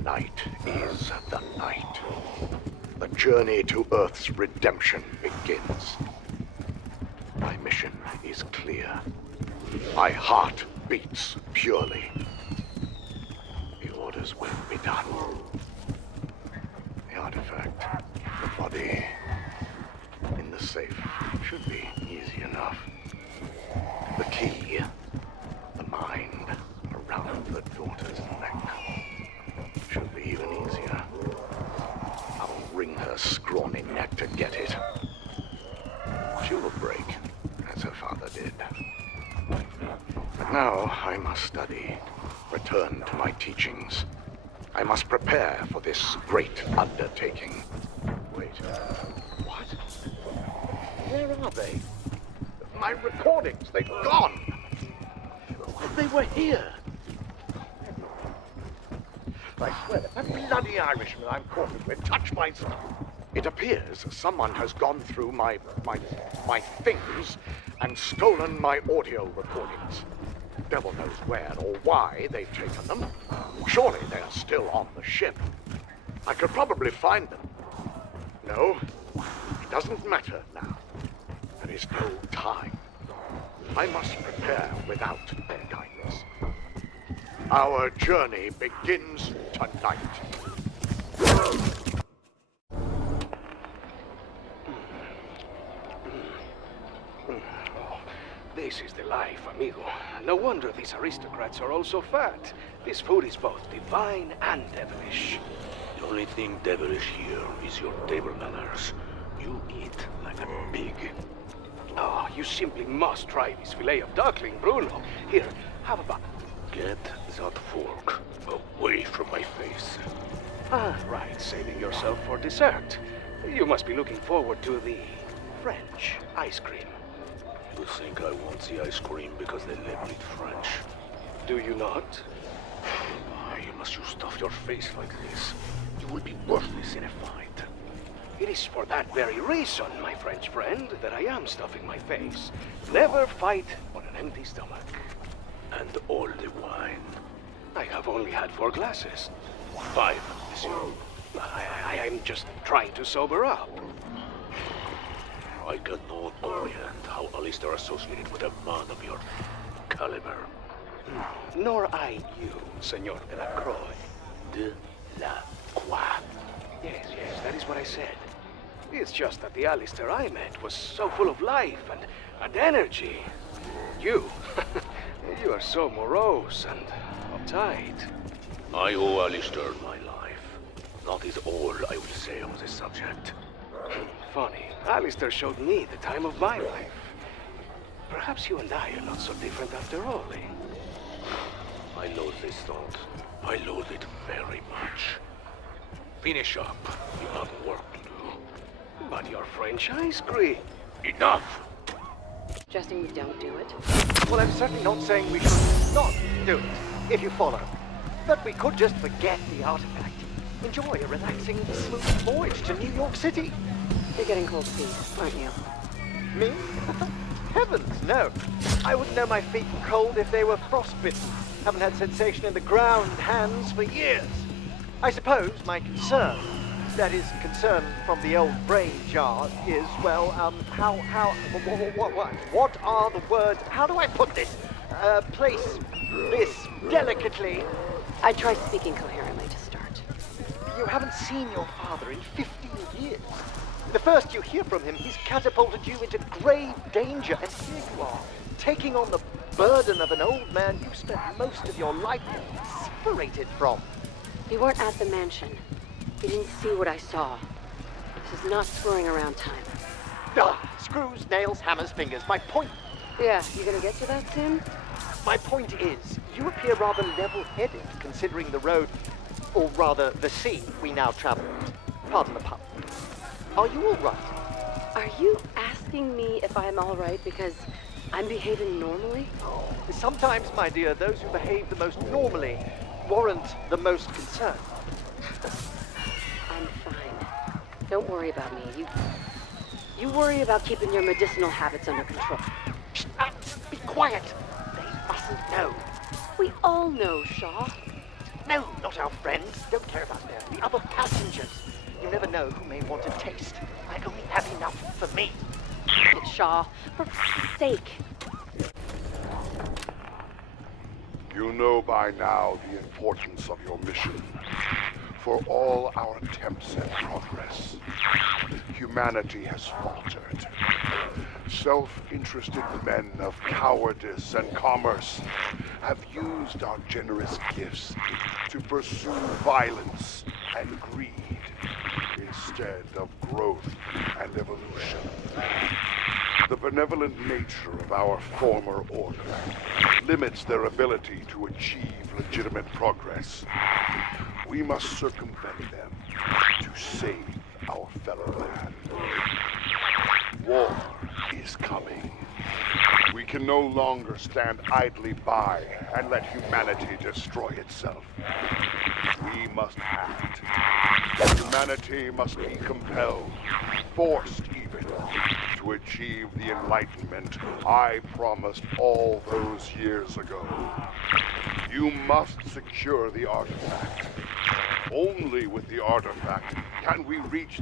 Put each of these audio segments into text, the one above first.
Tonight is the night. The journey to Earth's redemption begins. My mission is clear. My heart beats purely. The orders will be done. The artifact, the body, in the safe should be easy enough. The key, the mind around the daughter's neck, should be even easier. I'll wring her scrawny neck to get it. She will break, as her father did. But now I must study, return to my teachings. I must prepare for this great undertaking. Wait, what? Where are they? My recordings, they've gone! They were here! I swear that bloody Irishman I'm quartered with touched my stuff. It appears someone has gone through my things and stolen my audio recordings. Devil knows where or why they've taken them. Surely they are still on the ship. I could probably find them. No, it doesn't matter now. There is no time. I must prepare without their guidance. Our journey begins tonight. This is the life, amigo. No wonder these aristocrats are all so fat. This food is both divine and devilish. The only thing devilish here is your table manners. You eat like a pig. Oh, you simply must try this fillet of duckling, Bruno. Here, have a bite. Get that fork away from my face. Ah, right, saving yourself for dessert. You must be looking forward to the French ice cream. You think I won't see ice cream because they let me French? Do you not? Why must you stuff your face like this? You will be worthless in a fight. It is for that very reason, my French friend, that I am stuffing my face. Never fight on an empty stomach. And all the wine. I have only had 4 glasses. 5, monsieur. I am just trying to sober up. I cannot comprehend how Alistair associated with a man of your caliber. Nor I you, Senor de la Croix. De la Croix. Yes, that is what I said. It's just that the Alistair I met was so full of life and energy. You, you are so morose and uptight. I owe Alistair my life. That is all I will say on this subject. Funny, Alistair showed me the time of my life. Perhaps you and I are not so different after all, eh? I loathe this thought. I loathe it very much. Finish up. You have work to do. But your French ice cream. Enough! Suggesting we don't do it? Well, I'm certainly not saying we should not do it, if you follow. But we could just forget the artifact. Enjoy a relaxing, smooth voyage to New York City. You're getting cold feet, aren't you? Me? Heavens, no. I wouldn't know my feet were cold if they were frostbitten. Haven't had sensation in the ground hands for years. I suppose my concern, that is, concern from the old brain jar, is, well, what are the words? How do I put this? Place this delicately. I'd try speaking coherently to start. You haven't seen your father in 15 years. The first you hear from him, he's catapulted you into grave danger, and here you are, taking on the burden of an old man you spent most of your life separated from. You weren't at the mansion. You didn't see what I saw. This is not screwing around time. Screws, nails, hammers, fingers. My point... Yeah, you gonna get to that soon? My point is, you appear rather level-headed considering the road, or rather the sea, we now travel. Pardon the pun. Are you all right? Are you asking me if I'm all right because I'm behaving normally? Sometimes, my dear, those who behave the most normally warrant the most concern. I'm fine. Don't worry about me. You worry about keeping your medicinal habits under control. Shh, be quiet. They mustn't know. We all know, Shaw. No, not our friends. don't care about the other passengers. You never know who may want a taste. I only have enough for me. Shaw, for f***'s sake. You know by now the importance of your mission. For all our attempts at progress, humanity has faltered. Self-interested men of cowardice and commerce have used our generous gifts to pursue violence and greed instead of growth and evolution. The benevolent nature of our former order limits their ability to achieve legitimate progress. We must circumvent them to save our fellow man. War is coming. We can no longer stand idly by and let humanity destroy itself. We must act. Humanity must be compelled, forced even, to achieve the enlightenment I promised all those years ago. You must secure the artifact. Only with the artifact can we reach...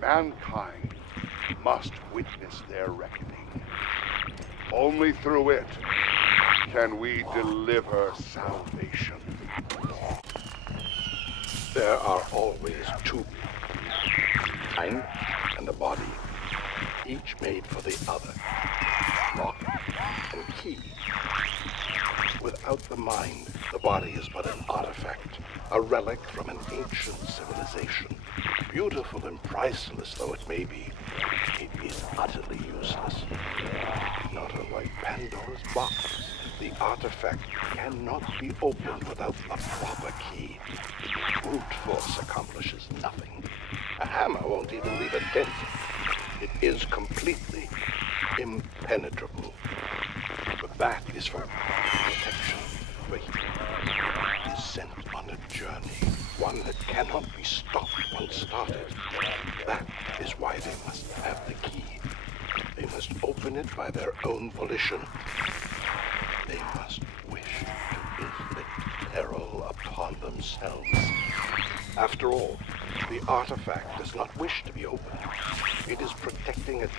Mankind must witness their reckoning. Only through it can we deliver salvation. There are always two. Mind and the body, each made for the other. Lock and key. Without the mind, the body is but an artifact, a relic from an ancient civilization. Beautiful and priceless though it may be, it is utterly useless. Not unlike Pandora's box, the artifact cannot be opened without a proper key. Brute force accomplishes nothing. A hammer won't even leave a dent. It is completely impenetrable. The bat is for protection, but he is sent on a journey, one that cannot be stopped once started. That is why they must have the key. They must open it by their own volition. They must wish to inflict peril upon themselves. After all, the artifact does not wish to be opened. It is protecting it.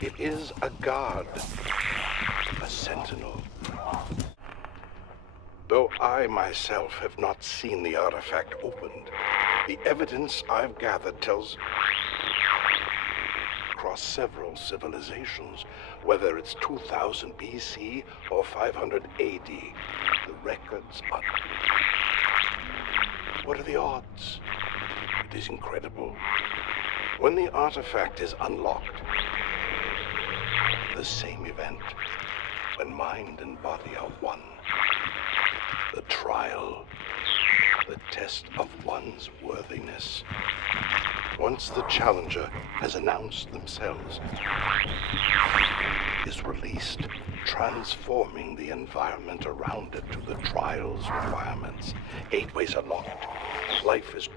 It is a guard, a sentinel. Though I myself have not seen the artifact opened, the evidence I've gathered tells across several civilizations, whether it's 2000 BC or 500 AD, the records are... What are the odds? It is incredible. When the artifact is unlocked, the same event, when mind and body are one. The trial, the test of one's worthiness. Once the challenger has announced themselves, is released, transforming the environment around it to the trial's requirements. Gateways are locked. Life is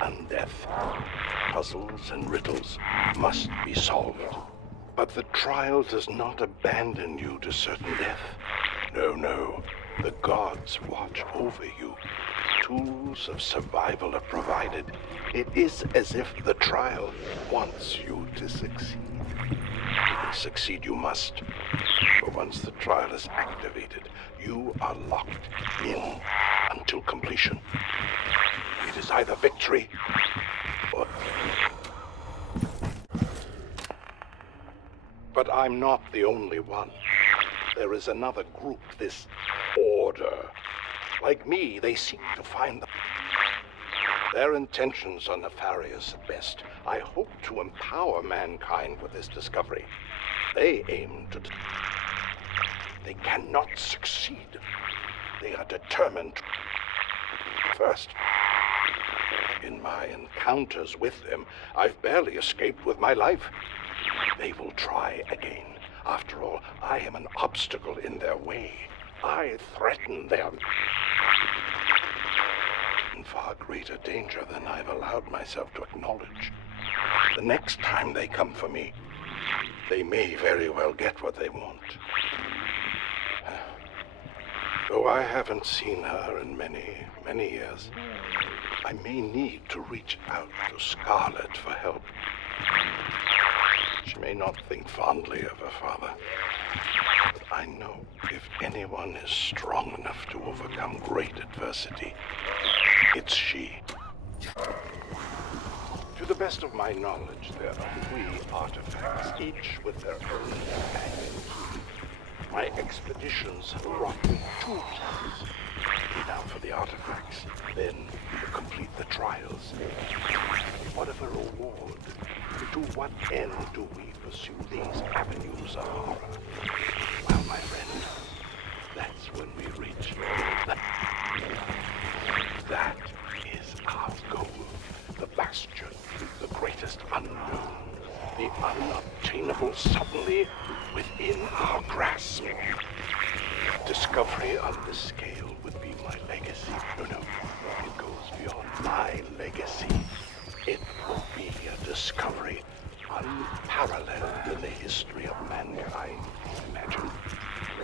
undeath. Puzzles and riddles must be solved. But the trial does not abandon you to certain death. No, no. The gods watch over you. Tools of survival are provided. It is as if the trial wants you to succeed. Succeed you must. For once the trial is activated, you are locked in until completion. It is either victory or... But I'm not the only one. There is another group, this order. Like me, they seek to find them. Their intentions are nefarious at best. I hope to empower mankind with this discovery. They aim to... They cannot succeed. They are determined. First, in my encounters with them, I've barely escaped with my life. They will try again. After all, I am an obstacle in their way. I threaten them. In far greater danger than I've allowed myself to acknowledge. The next time they come for me, They may very well get what they want. Though I haven't seen her in many, many years, I may need to reach out to Scarlet for help. She may not think fondly of her father, but I know if anyone is strong enough to overcome great adversity, it's she. To the best of my knowledge, there are 3 artifacts, each with their own companion key. My expeditions have brought me 2 keys. Now for the artifacts, then to complete the trials. What of a reward? To what end do we pursue these avenues of horror? Well, my friend, that's when we reach that is our goal. The bastion, the greatest unknown, the unobtainable suddenly within our grasp. Discovery on this scale would be my legacy. No, it goes beyond my legacy. It will be a discovery unparalleled in the history of mankind. Imagine,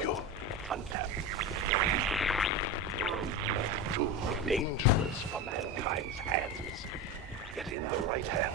you're untapped. Too dangerous for mankind's hands. Yet in the right hands,